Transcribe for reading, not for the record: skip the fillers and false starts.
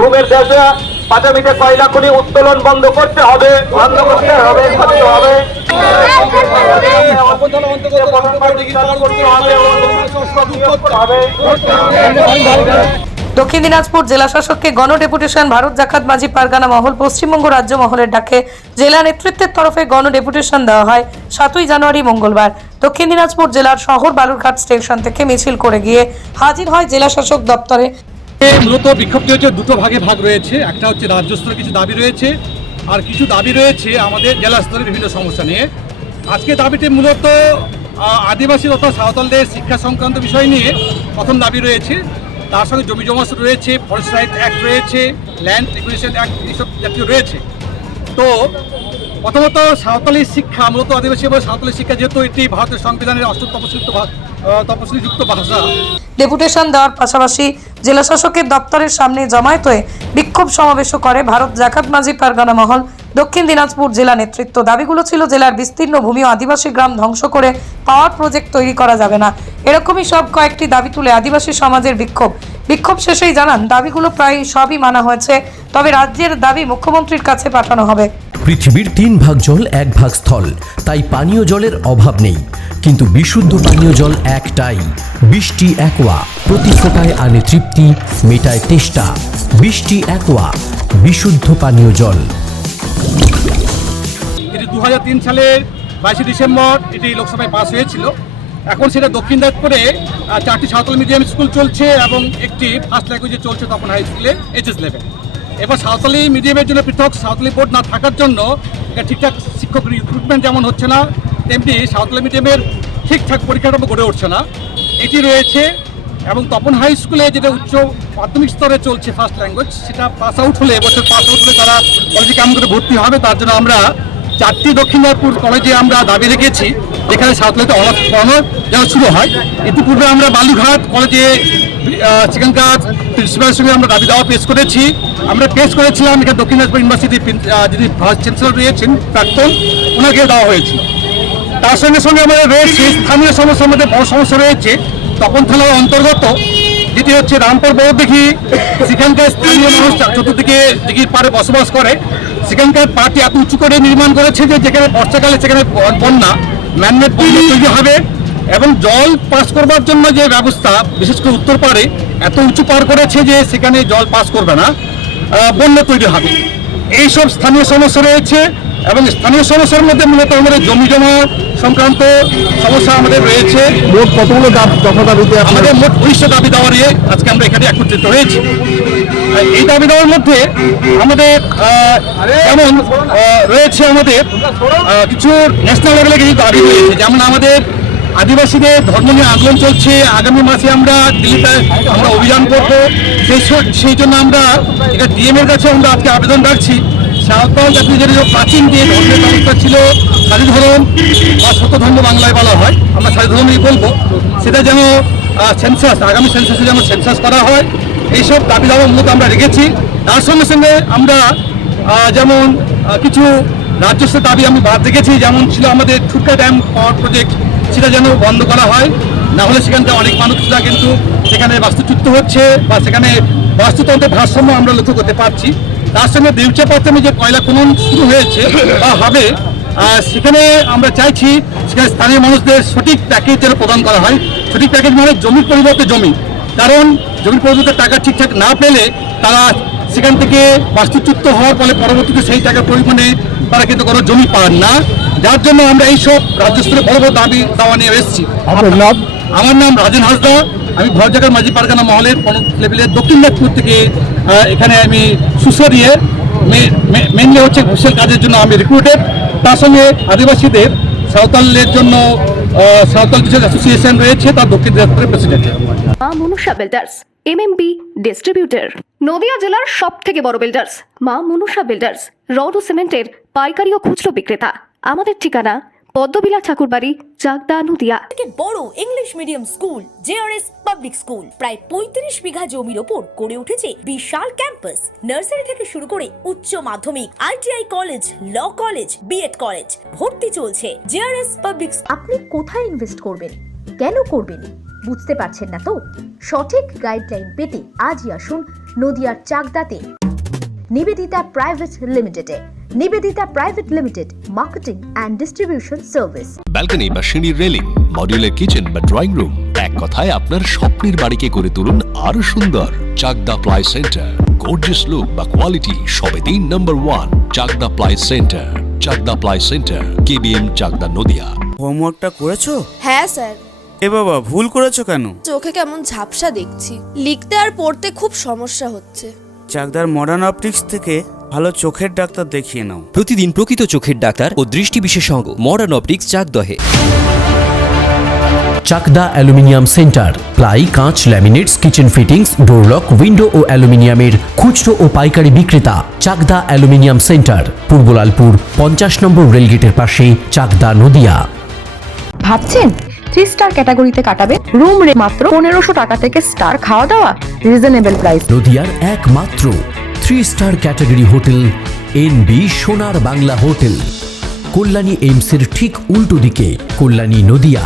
ঘুমের দেশে পাঁচামিতে কয়লা খনি উত্তোলন বন্ধ করতে হবে, বন্ধ করতে হবে, করতে হবে। দক্ষিণ দিনাজপুর জেলা শাসককে গণ ডেপুটেশন। ভারত জাকাত মাঝি পারগানা মহল পশ্চিমবঙ্গ রাজ্য মহলের ডাকে জেলা নেতৃত্বের তরফে গণ ডেপুটেশন দেওয়া হয় 7ই জানুয়ারি মঙ্গলবার। দক্ষিণ দিনাজপুর জেলার শহর বালুরঘাট স্টেশন থেকে মিছিল করে গিয়ে হাজির হয় জেলা শাসক দপ্তরে। মূলত বিক্ষোভটি হচ্ছে দুটো ভাগে ভাগ রয়েছে। একটা হচ্ছে রাজ্য স্তরে কিছু দাবি রয়েছে, আর কিছু দাবি রয়েছে আমাদের জেলা স্তরে বিভিন্ন সমস্যা নিয়ে। আজকে দাবিটি মূলত আদিবাসী তথা সাঁওতালদের শিক্ষা সংক্রান্ত বিষয় নিয়ে প্রথম দাবি রয়েছে। তার সঙ্গে জমি জমা রয়েছে, ফরেস্ট রাইট অ্যাক্ট রয়েছে, ল্যান্ড রেগুলেশন অ্যাক্ট, এইসব জাতীয় রয়েছে। তো প্রথমত সাঁওতালি শিক্ষা, মূলত আদিবাসী এবং সাঁওতালি শিক্ষা, যেহেতু এটি ভারতের সংবিধানের অষ্টম তপশিলিযুক্ত ভাষা। ডেপুটেশন দেওয়ার পাশাপাশি জেলা শাসকের দপ্তরের সামনে জমায়েত হয়ে বিক্ষোভ সমাবেশও করে ভারত জাকাত মাঝি পারগানা মহল দক্ষিণ দিনাজপুর জেলা নেতৃত্ব। দাবিগুলো ছিল জেলার বিস্তীর্ণ ভূমি ও আদিবাসী গ্রাম ধ্বংস করে পাওয়ার প্রজেক্ট তৈরি করা যাবে না। এরকমই সব কয়েকটি দাবি তুলে আদিবাসী সমাজের বিক্ষোভ শেষেই জানান দাবিগুলো প্রায় সবই মানা হয়েছে, তবে রাজ্যের দাবি মুখ্যমন্ত্রীর কাছে পাঠানো হবে। পৃথিবীর 3 ভাগ জল 1 ভাগ স্থল, তাই পানীয় জলের অভাব নেই, কিন্তু বিশুদ্ধ পানীয় জল একটাই, বৃষ্টি অ্যাকোয়া। প্রতি ফোঁটায় আনে তৃপ্তি, মেটায় তেষ্টা। বৃষ্টি অ্যাকোয়া, বিশুদ্ধ পানীয় জল। এটি 2003 সালের 22 ডিসেম্বর এটি লোকসভায় পাস হয়েছিল। এখন সেটা দক্ষিণ দিনাজপুরে 4টি সাঁওতাল মিডিয়াম স্কুল চলছে এবং একটি ফার্স্ট ল্যাঙ্গুয়েজে চলছে তপন হাই স্কুলে এইচএস লেভেল। এবার সাঁওতালি মিডিয়ামের জন্য পৃথক সাঁওতালি বোর্ড না থাকার জন্য ঠিকঠাক শিক্ষক রিক্রুটমেন্ট যেমন হচ্ছে না, তেমনি সাঁওতালি মিডিয়ামের ঠিকঠাক পরীক্ষাটা গড়ে উঠছে না, এটি রয়েছে। এবং তপন হাই স্কুলে যেটা উচ্চ মাধ্যমিক স্তরে চলছে ফার্স্ট ল্যাঙ্গুয়েজ, সেটা পাস আউট হলে, এবছর পাস আউট হলে তারা কলেজে কেমন করে ভর্তি হবে, তার জন্য আমরা 4টি দক্ষিণ দিনাজপুর কলেজে আমরা দাবি রেখেছি যেখানে সাঁওতালিতে অনার্স পড়ানো যেন শুরু হয়। ইতিপূর্বে আমরা বালুরঘাট কলেজে সেখানকার প্রিন্সিপালের সঙ্গে আমরা দাবি দেওয়া পেশ করেছি। আমরা পেশ করেছিলাম এখানে দক্ষিণ দিনাজপুর ইউনিভার্সিটির যিনি ভাইস চ্যান্সেলর রয়েছেন প্রাক্তন, ওনাকে দেওয়া হয়েছিল। তার সঙ্গে সঙ্গে আমাদের রয়েছে স্থানীয় সমস্যার মধ্যে বড় সমস্যা রয়েছে তপন থানার অন্তর্গত, যেটি হচ্ছে রামপুর বড়দিঘি। সেখানকার স্থানীয় মানুষ চতুর্দিকে দিঘির পাড়ে বসবাস করে। সেখানকার পাড়টি এত উঁচু করে নির্মাণ করেছে যে যেখানে বর্ষাকালে সেখানে বন্যা, ম্যানমেড বন্যা তৈরি হবে এবং জল পাস করবার জন্য যে ব্যবস্থা, বিশেষ করে উত্তর পাড়ে এত উঁচু পার করেছে যে সেখানে জল পাস করবে না, বন্যা তৈরি হবে। এইসব স্থানীয় সমস্যা রয়েছে এবং স্থানীয় সমস্যার মধ্যে মূলত আমাদের জমি জমা সংক্রান্ত সমস্যা আমাদের রয়েছে। মোট কতগুলো দফা দাবিতে আমাদের মোট 19টা দাবি দেওয়া নিয়ে আজকে আমরা এখানে একত্রিত হয়েছি। এই দাবি দেওয়ার মধ্যে আমাদের যেমন রয়েছে আমাদের কিছু ন্যাশনাল লেভেলে কিছু দাবি রয়েছে, যেমন আমাদের আদিবাসীদের ধর্ম নিয়ে আন্দোলন চলছে। আগামী মাসে আমরা দিল্লিতে আমরা অভিযান করবো, সেই জন্য আমরা এটা ডিএম এর কাছে আমরা আজকে আবেদন রাখছি। সাঁওতাল জাতির যে প্রাচীন যে ধর্মের ব্যবস্থা ছিল সারি ধর্ম বা সত্য ধর্ম বাংলায় বলা হয়, আমরা সারি ধর্মই বলবো, সেটা যেন সেন্সাস, আগামী সেন্সাসে যেন সেন্সাস করা হয়, এইসব দাবি দাবা মূলত আমরা রেখেছি। তার সঙ্গে সঙ্গে আমরা যেমন কিছু রাজ্যস্তরের দাবি আমি বাদ রেখেছি, যেমন ছিল আমাদের ঠুটকা ড্যাম পাওয়ার প্রজেক্ট, সেটা যেন বন্ধ করা হয়, না হলে সেখানটা অনেক মানুষরা কিন্তু সেখানে বাস্তুচ্যুত হচ্ছে বা সেখানে বাস্তুতন্ত্রের ভারসাম্য আমরা লক্ষ্য করতে পারছি। তার সঙ্গে দেউচাপাত্রামে যে কয়লা খনন শুরু হয়েছে বা হবে, সেখানে আমরা চাইছি সেখানে স্থানীয় মানুষদের সঠিক প্যাকেজ যেন প্রদান করা হয়। সঠিক প্যাকেজ মানে জমির পরিবর্তে জমি, কারণ জমির পরিবর্তে টাকা ঠিকঠাক না পেলে তারা সেখান থেকে বাস্তুচ্যুত হওয়ার ফলে পরবর্তীতে সেই টাকার পরিমাণে তারা কিন্তু কোনো জমি পান না, যার জন্য আমরা এইসব রাজ্য স্তরে বড় বড় দাবি দাওয়া নিয়ে এসেছি। আমার নাম রাজেন হাসদা, আমি ভারত জাকাত মাঝি পারগানা মহলের লেভেলের দক্ষিণ দিনাজপুর থেকে এখানে আমি সুসরিয়ে মেনলি হচ্ছে ঘুষের কাজের জন্য আমি রিক্রুটেড। তার সঙ্গে আদিবাসীদের সাঁওতালের জন্য সাঁওতাল টিচার্স অ্যাসোসিয়েশন রয়েছে, তার দক্ষিণ দিনাজপুরের প্রেসিডেন্ট। মা Manusha builders MMB distributor, Nadia জেলার সব থেকে বড় বিল্ডার্স মা মনুষা বিল্ডার্স, রড ও সিমেন্টের পাইকারি ও খুচরো বিক্রেতা। আমাদের ঠিকানা পদ্মবিলা ঠাকুরবাড়ি, চাকদা, নদিয়া। থেকে বড় English medium school JRS public school প্রায় 35 বিঘা জমির ওপর গড়ে উঠেছে বিশাল ক্যাম্পাস। নার্সারি থেকে শুরু করে উচ্চ মাধ্যমিক, ITI college, law college, BEd college, ভর্তি চলছে। JRS public. আপনি কোথায় ইনভেস্ট করবেন? কেন করবেন? বুঝতে পারছেন না তো? সঠিক গাইডলাইন পেতে আজই আসুন নদিয়ার চাকদাতে নিবেদিতা প্রাইভেট লিমিটেডে। Nivedita private limited, marketing and distribution service. Balcony বা সিঁড়ির রেলিং, মডিউলার কিচেন বা ড্রয়িং রুম, এক কথায় আপনার স্বপ্নের বাড়িকে করে তুলুন আরো সুন্দর। Chakdah ply centre, gorgeous look বা কোয়ালিটি সবে 3 number 1 Chakdah ply centre. Chakdah ply centre, KBM, Chakdah, Nadia. হোমওয়ার্কটা করেছো? হ্যাঁ স্যার। এ বাবা, ভুল করেছো কেন? চোখে কেমন ঝাপসা দেখছি, লিখতে আর পড়তে খুব সমস্যা হচ্ছে। চাকদার মডার্ন অপটিক্স থেকে ভালো চোখের ডাক্তার দেখিয়ে নাও। প্রতিদিন প্রকৃত চোখের ডাক্তার ও দৃষ্টি বিশেষজ্ঞ মডার্ন অপটিক্স চাকদহে। চাকদা অ্যালুমিনিয়াম সেন্টার, প্লাই, কাঁচ, laminates, kitchen fittings, door lock, window ও অ্যালুমিনিয়ামের খুচরো ও পাইকারি বিক্রেতা। Chakdah aluminium centre, Purbalalpur 50 number রেলগেটের পাশে, চাকদা, নদিয়া। ভাবছেন 3 স্টার ক্যাটাগরিতে কাটাবে? রুম রে মাত্র 1500 টাকা থেকে স্টার, খাওয়া দাওয়া রিজনেবল প্রাইস। নদিয়ার একমাত্র 3 স্টার ক্যাটাগরি হোটেল এনবি সোনার বাংলা হোটেল, কল্যাণী এইমসের ঠিক উল্টো দিকে, কল্যাণী, নদিয়া।